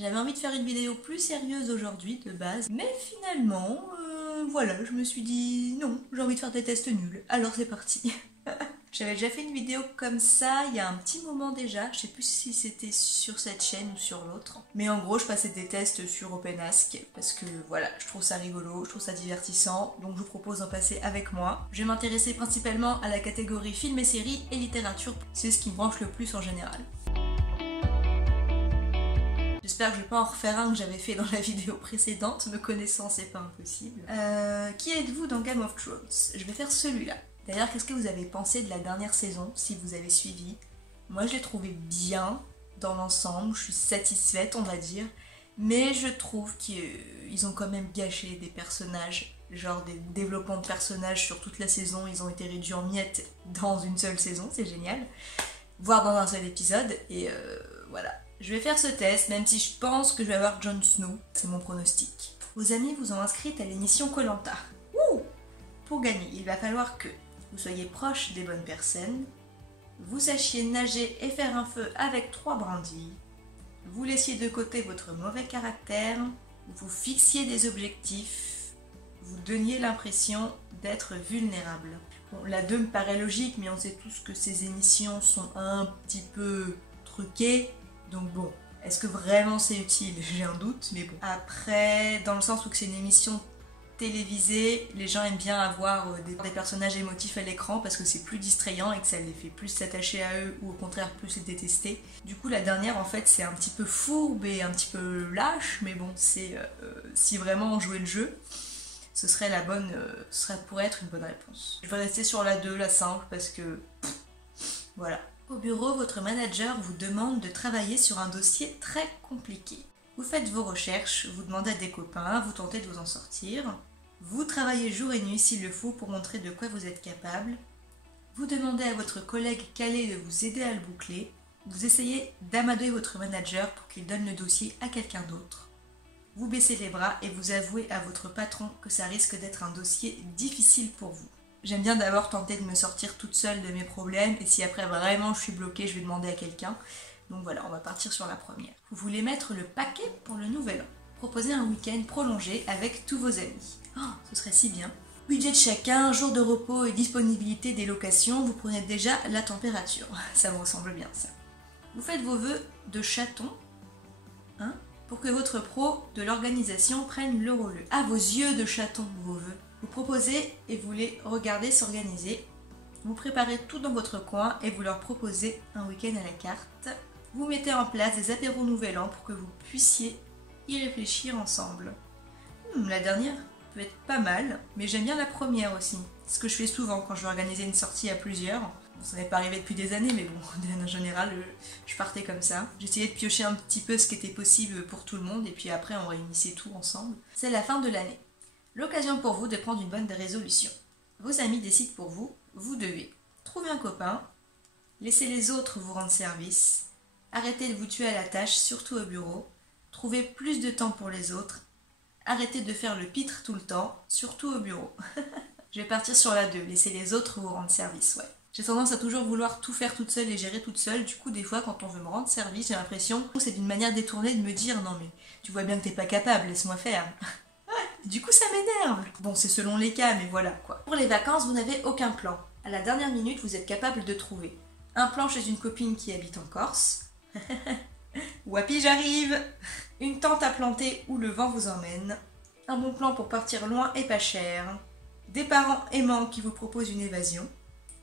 J'avais envie de faire une vidéo plus sérieuse aujourd'hui de base, mais finalement, voilà, je me suis dit non, j'ai envie de faire des tests nuls, alors c'est parti. J'avais déjà fait une vidéo comme ça il y a un petit moment déjà, je sais plus si c'était sur cette chaîne ou sur l'autre. Mais en gros je passais des tests sur OpenAsk parce que voilà, je trouve ça rigolo, je trouve ça divertissant, donc je vous propose d'en passer avec moi. Je vais m'intéresser principalement à la catégorie film et séries et littérature, c'est ce qui me branche le plus en général. J'espère que je vais pas en refaire un que j'avais fait dans la vidéo précédente, me connaissant c'est pas impossible. Qui êtes-vous dans Game of Thrones? Je vais faire celui-là. D'ailleurs, qu'est-ce que vous avez pensé de la dernière saison, si vous avez suivi? Moi, je l'ai trouvé bien dans l'ensemble, je suis satisfaite, on va dire. Mais je trouve qu'ils ont quand même gâché des personnages, genre des développements de personnages sur toute la saison, ils ont été réduits en miettes dans une seule saison, c'est génial. Voire dans un seul épisode, et voilà. Je vais faire ce test, même si je pense que je vais avoir Jon Snow, c'est mon pronostic. Vos amis vous ont inscrite à l'émission Koh-Lanta. Pour gagner, il va falloir que vous soyez proche des bonnes personnes, vous sachiez nager et faire un feu avec 3 brindilles, vous laissiez de côté votre mauvais caractère, vous fixiez des objectifs, vous donniez l'impression d'être vulnérable. Bon, la 2 me paraît logique, mais on sait tous que ces émissions sont un petit peu truquées, donc bon, est-ce que vraiment c'est utile? J'ai un doute, mais bon. Après, dans le sens où c'est une émission télévisée, les gens aiment bien avoir des personnages émotifs à l'écran parce que c'est plus distrayant et que ça les fait plus s'attacher à eux ou au contraire plus les détester. Du coup la dernière en fait c'est un petit peu fourbe et un petit peu lâche, mais bon c'est si vraiment on jouait le jeu, ce serait la bonne, ce pourrait être une bonne réponse. Je vais rester sur la 2, la simple, parce que voilà. Au bureau, votre manager vous demande de travailler sur un dossier très compliqué. Vous faites vos recherches, vous demandez à des copains, vous tentez de vous en sortir. Vous travaillez jour et nuit s'il le faut pour montrer de quoi vous êtes capable. Vous demandez à votre collègue calé de vous aider à le boucler. Vous essayez d'amadouer votre manager pour qu'il donne le dossier à quelqu'un d'autre. Vous baissez les bras et vous avouez à votre patron que ça risque d'être un dossier difficile pour vous. J'aime bien d'abord tenter de me sortir toute seule de mes problèmes et si après vraiment je suis bloquée, je vais demander à quelqu'un. Donc voilà, on va partir sur la première. Vous voulez mettre le paquet pour le nouvel an. Proposez un week-end prolongé avec tous vos amis. Oh, ce serait si bien. Budget de chacun, jour de repos et disponibilité des locations, vous prenez déjà la température. Ça me ressemble bien ça. Vous faites vos vœux de chaton, hein, pour que votre pro de l'organisation prenne le relais. Ah, vos yeux de chaton, vos vœux. Vous proposez et vous les regardez s'organiser. Vous préparez tout dans votre coin et vous leur proposez un week-end à la carte. Vous mettez en place des apéros nouvel an pour que vous puissiez y réfléchir ensemble. La dernière peut être pas mal, mais j'aime bien la première aussi. C'est ce que je fais souvent quand je veux organiser une sortie à plusieurs. Ça n'est pas arrivé depuis des années, mais bon, en général, je partais comme ça. J'essayais de piocher un petit peu ce qui était possible pour tout le monde, et puis après, on réunissait tout ensemble. C'est la fin de l'année. L'occasion pour vous de prendre une bonne résolution. Vos amis décident pour vous, vous devez trouver un copain, laisser les autres vous rendre service, arrêtez de vous tuer à la tâche, surtout au bureau, trouvez plus de temps pour les autres, arrêtez de faire le pitre tout le temps, surtout au bureau. Je vais partir sur la 2, laisser les autres vous rendre service, ouais. J'ai tendance à toujours vouloir tout faire toute seule et gérer toute seule, du coup des fois quand on veut me rendre service, j'ai l'impression que c'est d'une manière détournée de me dire non mais tu vois bien que t'es pas capable, laisse-moi faire. Du coup ça m'énerve. Bon c'est selon les cas mais voilà quoi. Pour les vacances vous n'avez aucun plan. À la dernière minute vous êtes capable de trouver un plan chez une copine qui habite en Corse. Wapi j'arrive. Une tente à planter où le vent vous emmène. Un bon plan pour partir loin et pas cher. Des parents aimants qui vous proposent une évasion.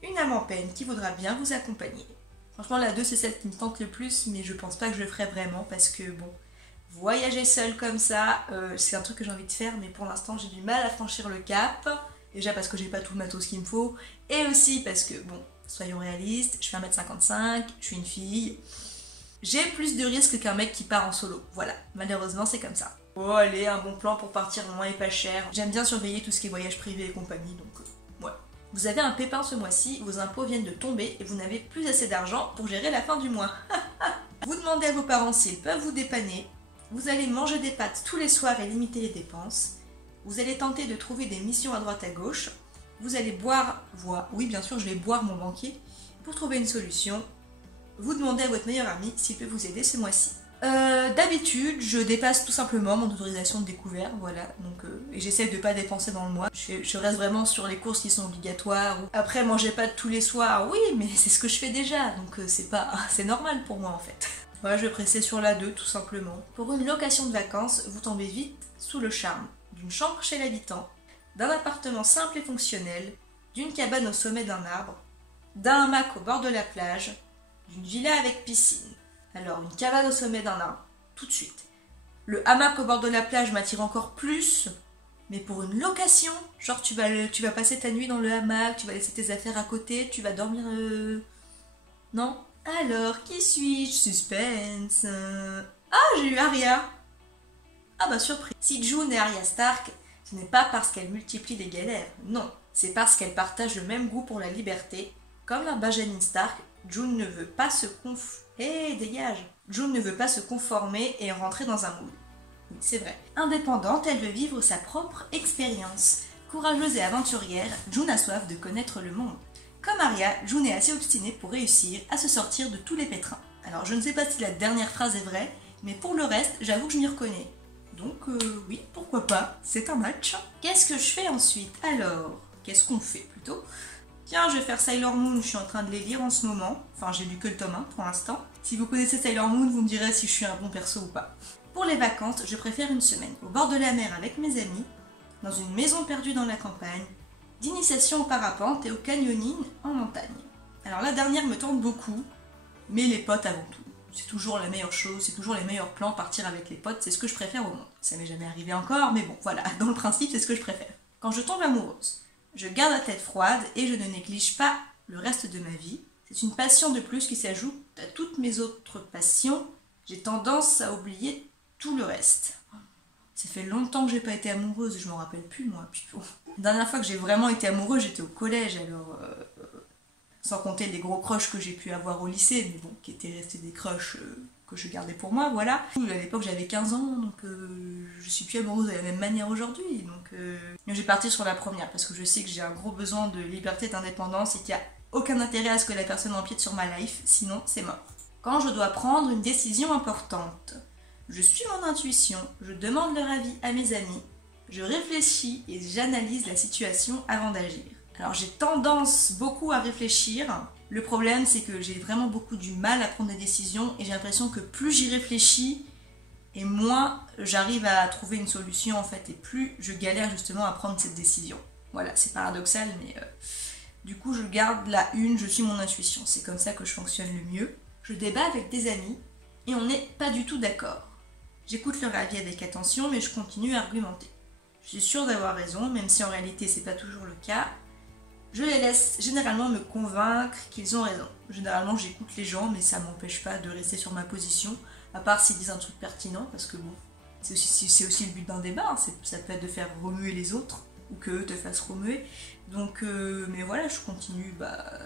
Une âme en peine qui voudra bien vous accompagner. Franchement la 2 c'est celle qui me tente le plus mais je pense pas que je le ferai vraiment parce que bon, voyager seul comme ça, c'est un truc que j'ai envie de faire mais pour l'instant j'ai du mal à franchir le cap. Déjà parce que j'ai pas tout le matos qu'il me faut et aussi parce que bon, soyons réalistes, je fais 1m55, je suis une fille. J'ai plus de risques qu'un mec qui part en solo, voilà, malheureusement c'est comme ça. Oh allez, un bon plan pour partir loin et pas cher. J'aime bien surveiller tout ce qui est voyage privé et compagnie donc ouais. Vous avez un pépin ce mois-ci, vos impôts viennent de tomber et vous n'avez plus assez d'argent pour gérer la fin du mois. Vous demandez à vos parents s'ils peuvent vous dépanner. Vous allez manger des pâtes tous les soirs et limiter les dépenses. Vous allez tenter de trouver des missions à droite à gauche. Vous allez oui bien sûr je vais boire mon banquier pour trouver une solution. Vous demandez à votre meilleur ami s'il peut vous aider ce mois-ci. D'habitude, je dépasse tout simplement mon autorisation de découvert, voilà, donc et j'essaie de pas dépenser dans le mois. Je reste vraiment sur les courses qui sont obligatoires. Après, manger pas tous les soirs, oui, mais c'est ce que je fais déjà, donc c'est normal pour moi en fait. Voilà, je vais presser sur la 2 tout simplement. Pour une location de vacances, vous tombez vite sous le charme d'une chambre chez l'habitant, d'un appartement simple et fonctionnel, d'une cabane au sommet d'un arbre, d'un hamac au bord de la plage, d'une villa avec piscine. Alors, une cabane au sommet d'un arbre, tout de suite. Le hamac au bord de la plage m'attire encore plus, mais pour une location, genre tu vas passer ta nuit dans le hamac, tu vas laisser tes affaires à côté, tu vas dormir... Non? Alors, qui suis-je? Suspense. Ah, j'ai eu Arya. Ah bah surprise. Si June est Arya Stark, ce n'est pas parce qu'elle multiplie les galères, non. C'est parce qu'elle partage le même goût pour la liberté. Comme la Benjamin Stark, June ne veut pas se dégage. June ne veut pas se conformer et rentrer dans un moule. Oui, c'est vrai. Indépendante, elle veut vivre sa propre expérience. Courageuse et aventurière, June a soif de connaître le monde. Comme Arya, June est assez obstinée pour réussir à se sortir de tous les pétrins. Alors je ne sais pas si la dernière phrase est vraie, mais pour le reste, j'avoue que je m'y reconnais. Donc oui, pourquoi pas, c'est un match. Qu'est-ce que je fais ensuite? Alors, qu'est-ce qu'on fait plutôt? Tiens, je vais faire Sailor Moon, je suis en train de les lire en ce moment. Enfin, j'ai lu que le tome 1 pour l'instant. Si vous connaissez Sailor Moon, vous me direz si je suis un bon perso ou pas. Pour les vacances, je préfère une semaine au bord de la mer avec mes amis, dans une maison perdue dans la campagne, d'initiation au parapente et au canyoning en montagne. Alors la dernière me tente beaucoup, mais les potes avant tout. C'est toujours la meilleure chose, c'est toujours les meilleurs plans, partir avec les potes, c'est ce que je préfère au monde. Ça m'est jamais arrivé encore, mais bon, voilà, dans le principe, c'est ce que je préfère. Quand je tombe amoureuse, je garde la tête froide et je ne néglige pas le reste de ma vie. C'est une passion de plus qui s'ajoute à toutes mes autres passions. J'ai tendance à oublier tout le reste. Ça fait longtemps que j'ai pas été amoureuse, je m'en rappelle plus moi. Puis bon. La dernière fois que j'ai vraiment été amoureuse, j'étais au collège, alors sans compter les gros crushs que j'ai pu avoir au lycée, mais bon, qui étaient restés des crushs que je gardais pour moi, voilà. À l'époque j'avais 15 ans, donc je suis plus amoureuse de la même manière aujourd'hui, donc je vais partir sur la première, parce que je sais que j'ai un gros besoin de liberté et d'indépendance et qu'il n'y a aucun intérêt à ce que la personne empiète sur ma life, sinon c'est mort. Quand je dois prendre une décision importante, je suis mon intuition, je demande leur avis à mes amis, je réfléchis et j'analyse la situation avant d'agir. Alors j'ai tendance beaucoup à réfléchir. Le problème c'est que j'ai vraiment beaucoup du mal à prendre des décisions et j'ai l'impression que plus j'y réfléchis et moins j'arrive à trouver une solution en fait et plus je galère justement à prendre cette décision. Voilà, c'est paradoxal mais du coup je garde la une, je suis mon intuition. C'est comme ça que je fonctionne le mieux. Je débat avec des amis et on n'est pas du tout d'accord. J'écoute leur avis avec attention mais je continue à argumenter. Je suis sûre d'avoir raison, même si en réalité c'est pas toujours le cas. Je les laisse généralement me convaincre qu'ils ont raison. Généralement j'écoute les gens, mais ça m'empêche pas de rester sur ma position, à part s'ils disent un truc pertinent, parce que bon, c'est aussi le but d'un débat, hein. Ça peut être de faire remuer les autres, ou qu'eux te fassent remuer. Donc, mais voilà, je continue,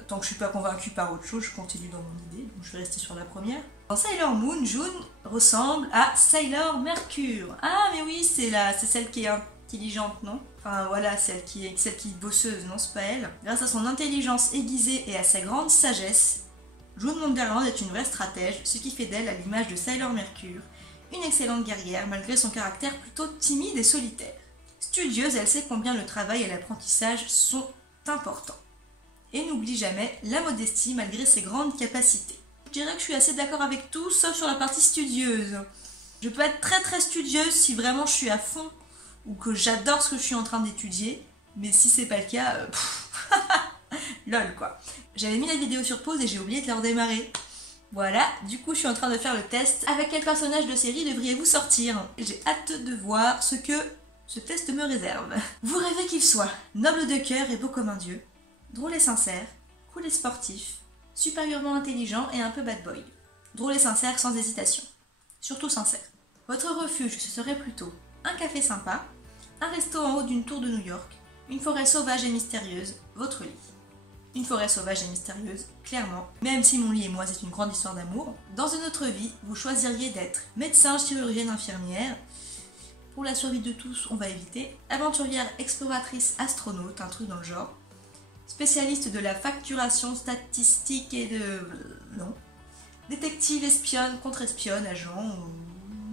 tant que je suis pas convaincue par autre chose, je continue dans mon idée, donc je vais rester sur la première. Dans Sailor Moon, June ressemble à Sailor Mercure. Ah mais oui, c'est celle qui est intelligente, non? Enfin voilà, celle qui est bosseuse, non, c'est pas elle. Grâce à son intelligence aiguisée et à sa grande sagesse, June Monderland est une vraie stratège, ce qui fait d'elle, à l'image de Sailor Mercure, une excellente guerrière malgré son caractère plutôt timide et solitaire. Studieuse, elle sait combien le travail et l'apprentissage sont importants. Et n'oublie jamais la modestie malgré ses grandes capacités. Je dirais que je suis assez d'accord avec tout, sauf sur la partie studieuse. Je peux être très très studieuse si vraiment je suis à fond ou que j'adore ce que je suis en train d'étudier, mais si c'est pas le cas, lol quoi. J'avais mis la vidéo sur pause et j'ai oublié de la redémarrer. Voilà, du coup je suis en train de faire le test. Avec quel personnage de série devriez-vous sortir? J'ai hâte de voir ce que ce test me réserve. Vous rêvez qu'il soit noble de cœur et beau comme un dieu, drôle et sincère, cool et sportif, supérieurement intelligent et un peu bad boy. Drôle et sincère sans hésitation. Surtout sincère. Votre refuge, ce serait plutôt un café sympa, un resto en haut d'une tour de New York, une forêt sauvage et mystérieuse, votre lit. Une forêt sauvage et mystérieuse, clairement, même si mon lit et moi c'est une grande histoire d'amour. Dans une autre vie, vous choisiriez d'être médecin, chirurgienne, infirmière. Pour la survie de tous, on va éviter. Aventurière, exploratrice, astronaute, un truc dans le genre. Spécialiste de la facturation statistique et de... non. Détective, espionne, contre-espionne, agent...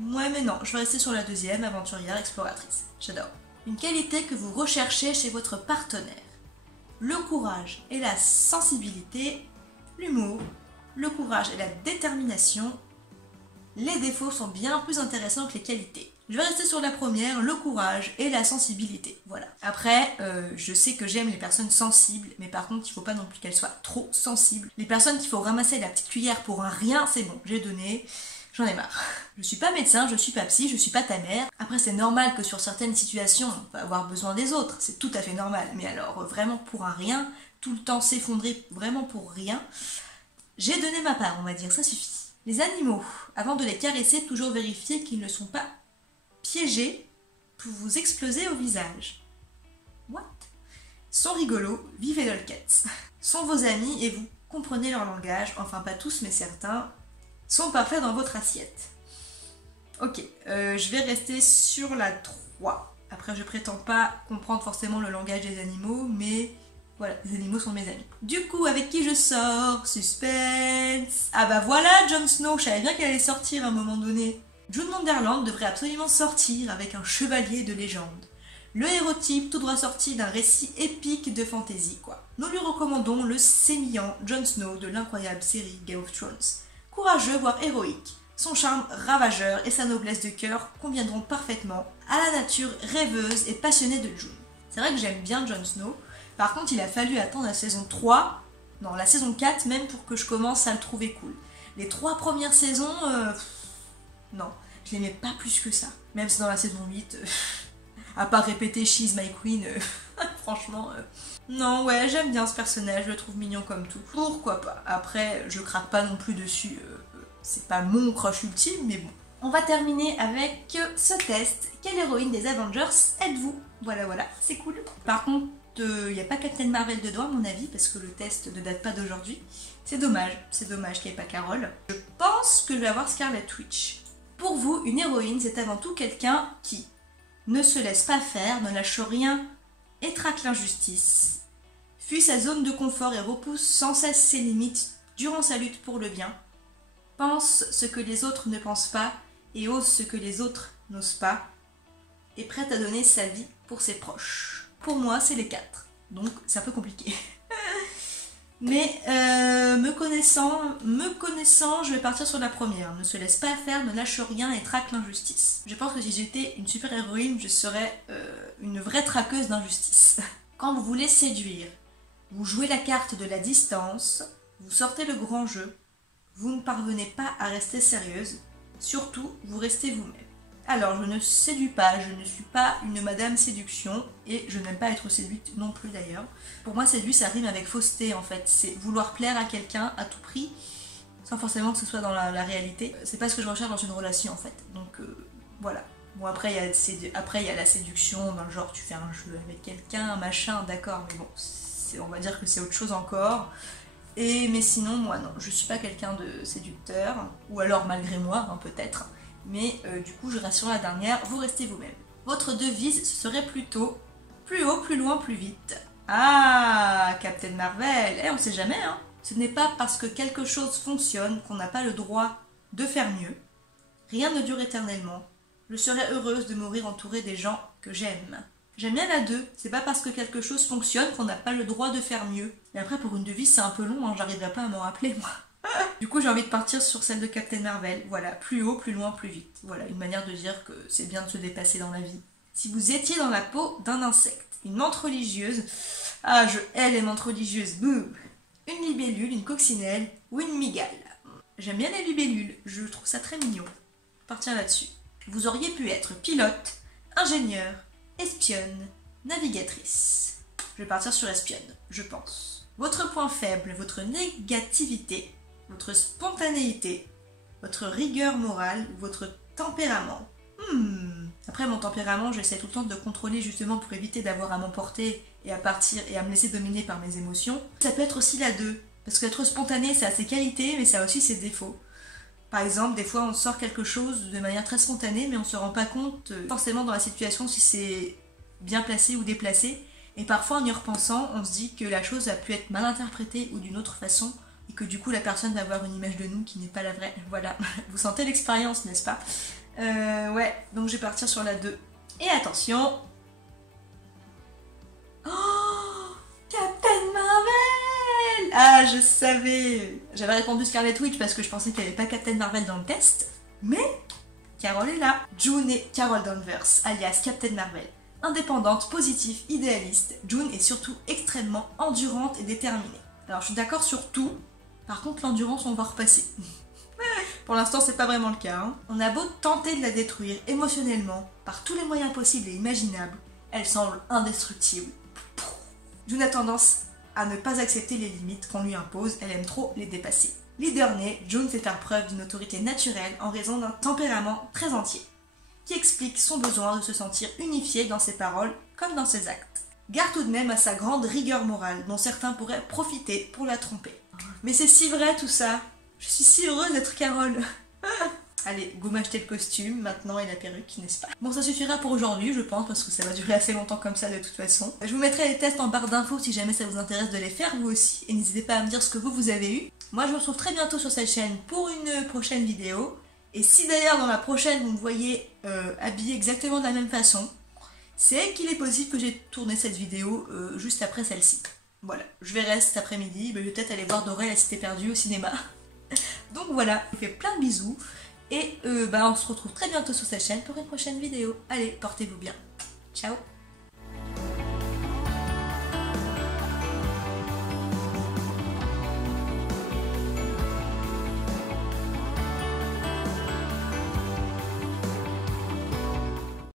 Ouais mais non, je vais rester sur la deuxième, aventurière, exploratrice. J'adore. Une qualité que vous recherchez chez votre partenaire. Le courage et la sensibilité, l'humour, le courage et la détermination. Les défauts sont bien plus intéressants que les qualités. Je vais rester sur la première, le courage et la sensibilité. Voilà. Après, je sais que j'aime les personnes sensibles, mais par contre, il faut pas non plus qu'elles soient trop sensibles. Les personnes qu'il faut ramasser la petite cuillère pour un rien, c'est bon, j'ai donné, j'en ai marre. Je suis pas médecin, je suis pas psy, je suis pas ta mère. Après, c'est normal que sur certaines situations, on peut avoir besoin des autres, c'est tout à fait normal. Mais alors, vraiment pour un rien, tout le temps s'effondrer vraiment pour rien, j'ai donné ma part, on va dire, ça suffit. Les animaux, avant de les caresser, toujours vérifier qu'ils ne sont pas piégés pour vous exploser au visage. What? Sont rigolos, vivez lolcats. Sont vos amis et vous comprenez leur langage, enfin pas tous mais certains, sont parfaits dans votre assiette. Ok, je vais rester sur la 3. Après je prétends pas comprendre forcément le langage des animaux, mais voilà, les animaux sont mes amis. Du coup, avec qui je sors? Suspense. Ah bah voilà, Jon Snow, je savais bien qu'elle allait sortir à un moment donné. June Monderland devrait absolument sortir avec un chevalier de légende. Le hérotype tout droit sorti d'un récit épique de fantasy, quoi. Nous lui recommandons le sémillant Jon Snow de l'incroyable série Game of Thrones. Courageux, voire héroïque, son charme ravageur et sa noblesse de cœur conviendront parfaitement à la nature rêveuse et passionnée de June. C'est vrai que j'aime bien Jon Snow, par contre il a fallu attendre la saison 3, non la saison 4 même pour que je commence à le trouver cool. Les 3 premières saisons... non, je l'aimais pas plus que ça. Même si dans la saison 8, à part répéter She's my queen, franchement... Non, ouais, j'aime bien ce personnage, je le trouve mignon comme tout. Pourquoi pas? Après, je craque pas non plus dessus, c'est pas mon crush ultime, mais bon. On va terminer avec ce test. Quelle héroïne des Avengers êtes-vous? Voilà, c'est cool. Par contre, il n'y a pas Captain Marvel dedans à mon avis, parce que le test ne date pas d'aujourd'hui. C'est dommage qu'il n'y ait pas Carole. Je pense que je vais avoir Scarlet Witch. Pour vous, une héroïne, c'est avant tout quelqu'un qui ne se laisse pas faire, ne lâche rien et traque l'injustice, fuit sa zone de confort et repousse sans cesse ses limites durant sa lutte pour le bien, pense ce que les autres ne pensent pas et ose ce que les autres n'osent pas, est prête à donner sa vie pour ses proches. Pour moi, c'est les 4, donc c'est un peu compliqué. Mais me connaissant, je vais partir sur la première. Ne se laisse pas faire, ne lâche rien et traque l'injustice. Je pense que si j'étais une super héroïne, je serais une vraie traqueuse d'injustice. Quand vous voulez séduire, vous jouez la carte de la distance, vous sortez le grand jeu, vous ne parvenez pas à rester sérieuse, surtout vous restez vous-même. Alors, je ne séduis pas, je ne suis pas une madame séduction, et je n'aime pas être séduite non plus d'ailleurs. Pour moi, séduire, ça rime avec fausseté en fait. C'est vouloir plaire à quelqu'un à tout prix, sans forcément que ce soit dans la réalité. C'est pas ce que je recherche dans une relation en fait. Donc voilà. Bon, après, il y a la séduction, dans le genre tu fais un jeu avec quelqu'un, machin, d'accord, mais bon, on va dire que c'est autre chose encore. Mais sinon, moi non, je suis pas quelqu'un de séducteur, ou alors malgré moi, hein, peut-être. Mais du coup, je reste sur la dernière, vous restez vous-même. Votre devise, ce serait plutôt plus haut, plus loin, plus vite. Ah, Captain Marvel, on sait jamais, hein. Ce n'est pas parce que quelque chose fonctionne qu'on n'a pas le droit de faire mieux. Rien ne dure éternellement. Je serais heureuse de mourir entourée des gens que j'aime. J'aime bien la 2, c'est pas parce que quelque chose fonctionne qu'on n'a pas le droit de faire mieux. Et après, pour une devise, c'est un peu long, hein, j'arriverai pas à m'en rappeler, moi. Du coup, j'ai envie de partir sur celle de Captain Marvel. Voilà, plus haut, plus loin, plus vite. Voilà, une manière de dire que c'est bien de se dépasser dans la vie. Si vous étiez dans la peau d'un insecte, une menthe religieuse... Ah, je hais les menthes religieuses, bouh! Une libellule, une coccinelle ou une mygale. J'aime bien les libellules, je trouve ça très mignon. Partir là-dessus. Vous auriez pu être pilote, ingénieur, espionne, navigatrice. Je vais partir sur espionne, je pense. Votre point faible, votre négativité, votre spontanéité, votre rigueur morale, votre tempérament. Après mon tempérament, j'essaie tout le temps de contrôler justement pour éviter d'avoir à m'emporter et à partir et à me laisser dominer par mes émotions. Ça peut être aussi la 2, parce qu'être spontané, ça a ses qualités, mais ça a aussi ses défauts. Par exemple, des fois on sort quelque chose de manière très spontanée, mais on se rend pas compte forcément dans la situation si c'est bien placé ou déplacé. Et parfois en y repensant, on se dit que la chose a pu être mal interprétée ou d'une autre façon et que du coup la personne va avoir une image de nous qui n'est pas la vraie. Voilà, vous sentez l'expérience, n'est-ce pas? Ouais, donc je vais partir sur la 2. Et attention. Oh, Captain Marvel! Ah, je savais! J'avais répondu Scarlet Witch parce que je pensais qu'il n'y avait pas Captain Marvel dans le test, mais Carol est là. June est Carol Danvers, alias Captain Marvel. Indépendante, positive, idéaliste, June est surtout extrêmement endurante et déterminée. Alors je suis d'accord sur tout, par contre l'endurance on va repasser. Pour l'instant c'est pas vraiment le cas. Hein. On a beau tenter de la détruire émotionnellement, par tous les moyens possibles et imaginables, elle semble indestructible. June a tendance à ne pas accepter les limites qu'on lui impose, elle aime trop les dépasser. Leader née, June sait faire preuve d'une autorité naturelle en raison d'un tempérament très entier, qui explique son besoin de se sentir unifiée dans ses paroles comme dans ses actes. Garde tout de même à sa grande rigueur morale, dont certains pourraient profiter pour la tromper. Mais c'est si vrai tout ça. Je suis si heureuse d'être Carole. Allez, go m'acheter le costume maintenant et la perruque, n'est-ce pas? Bon, ça suffira pour aujourd'hui, je pense, parce que ça va durer assez longtemps comme ça de toute façon. Je vous mettrai les tests en barre d'infos si jamais ça vous intéresse de les faire vous aussi. Et n'hésitez pas à me dire ce que vous avez eu. Moi, je vous retrouve très bientôt sur cette chaîne pour une prochaine vidéo. Et si d'ailleurs dans la prochaine vous me voyez habillée exactement de la même façon, c'est qu'il est possible que j'ai tourné cette vidéo juste après celle-ci. Voilà, je verrai cet après-midi, je vais peut-être aller voir Doré la Cité Perdue au cinéma. Donc voilà, je vous fais plein de bisous et on se retrouve très bientôt sur cette chaîne pour une prochaine vidéo. Allez, portez-vous bien. Ciao!